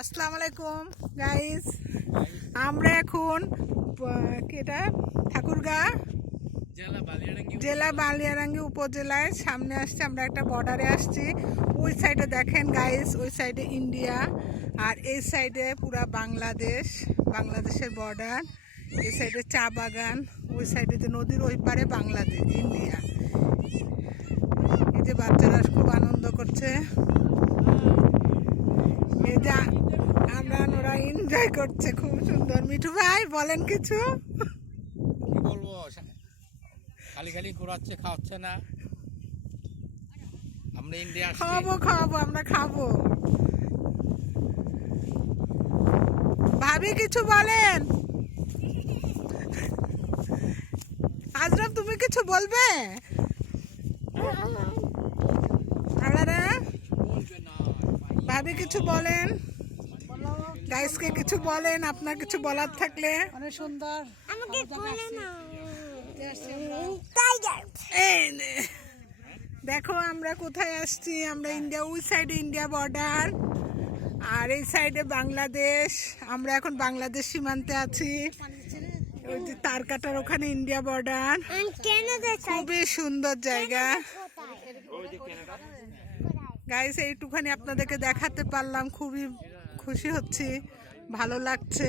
আসসালামু আলাইকুম গাইস আমরা এখন এটা? ঠাকুরগা, জেলা বালিয়ারাঙ্গি উপজেলায় সামনে আসছে। আমরা একটা বর্ডারে আসছি। ওই সাইডে দেখেন গাইস ওই সাইডে ইন্ডিয়া আর এই সাইডে পুরা বাংলাদেশ, বাংলাদেশের বর্ডার এই সাইডে চা বাগান, ওই সাইডে যে নদীর ওই পারে বাংলাদেশ ইন্ডিয়া এই যে বাচ্চারা খুব আনন্দ করছে এই যে আমরা ওরা এনজয় করছে খুব সুন্দর। মিঠু ভাই বলেন কিছু? কি বলব খালি খালি ঘোরাচ্ছে খাওয়াচ্ছে না। আমরা ইন্ডিয়া খাওয়াবো খাওয়াবো আমরা খাব। ভাবি কিছু বলেন? আজরাব তুমি কিছু বলবে? ভাবি কিছু বলেন? গাইসকে কিছু বলেন? আপনার কিছু বলার থাকলে? অনেক সুন্দর। আমাকে কোলে না। দেখো আমরা কোথায় আসছি? আমরা ইন্ডিয়া ওই সাইডে ইন্ডিয়া বর্ডার আর এই সাইডে বাংলাদেশ। আমরা এখন বাংলাদেশ সীমান্তে আছি। ওই যে তার কাটার ওখানে ইন্ডিয়া বর্ডার খুবই সুন্দর জায়গা। গাইস এইটুখানি আপনাদেরকে দেখাতে পারলাম। খুবই খুশি হচ্ছি ভালো লাগছে।